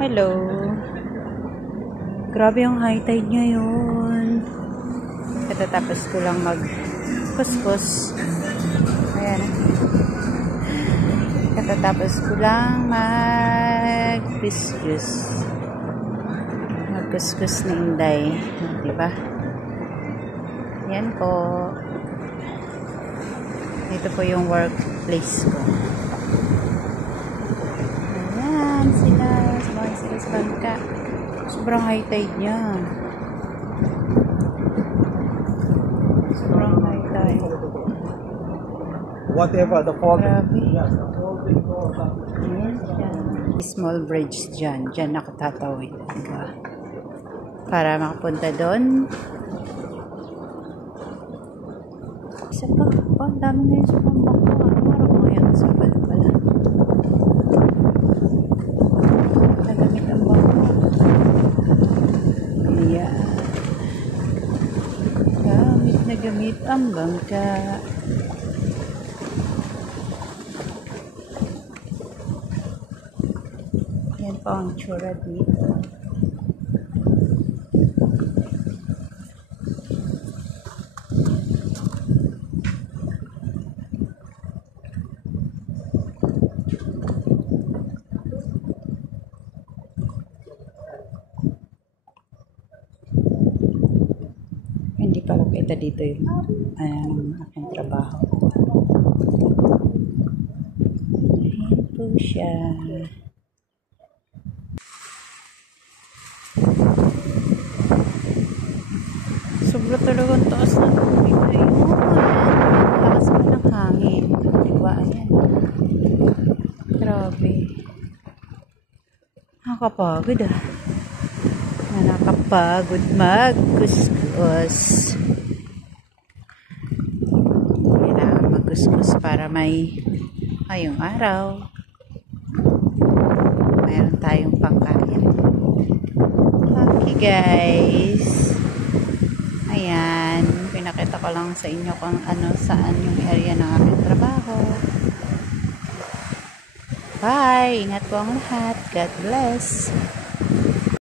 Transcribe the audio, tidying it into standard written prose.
Hello. Grabe yung high tide ngayon. Katatapos ko lang mag-kuskus. Ayan. Katatapos ko lang mag-kuskus. Mag-kuskus ni Inday. Diba? Yan po. Ito po yung workplace ko. Ayan sila. Sabay sila sa bangka. Sobrang high tide niya. Sobrang high tide. Whatever the fault. Small bridge dyan. Dyan ako tatawid. Diba? Para makapunta doon. Isa pa. Oh, ang dami na yung sa pambako. Parang mga yan sa pala. Nagamit ang bako. Ayan. Gamit ang bangka. Yan po ang tsura dito. Hindi pa kita dito yung aking trabaho. Ayan po siya. Sobra talagang taas na tubig ngayon. Taas pa ng hangin. Diba? Ayan. Grabe. Nakakapagod ah. Nakakapagod mag-kuskus. Kailangan mag-kuskus para may ngayong araw. Mayroon tayong pangkain. Okay guys. Ayan. Pinakita ko lang sa inyo kung saan yung area ng aking trabaho. Bye! Ingat po ang lahat. God bless.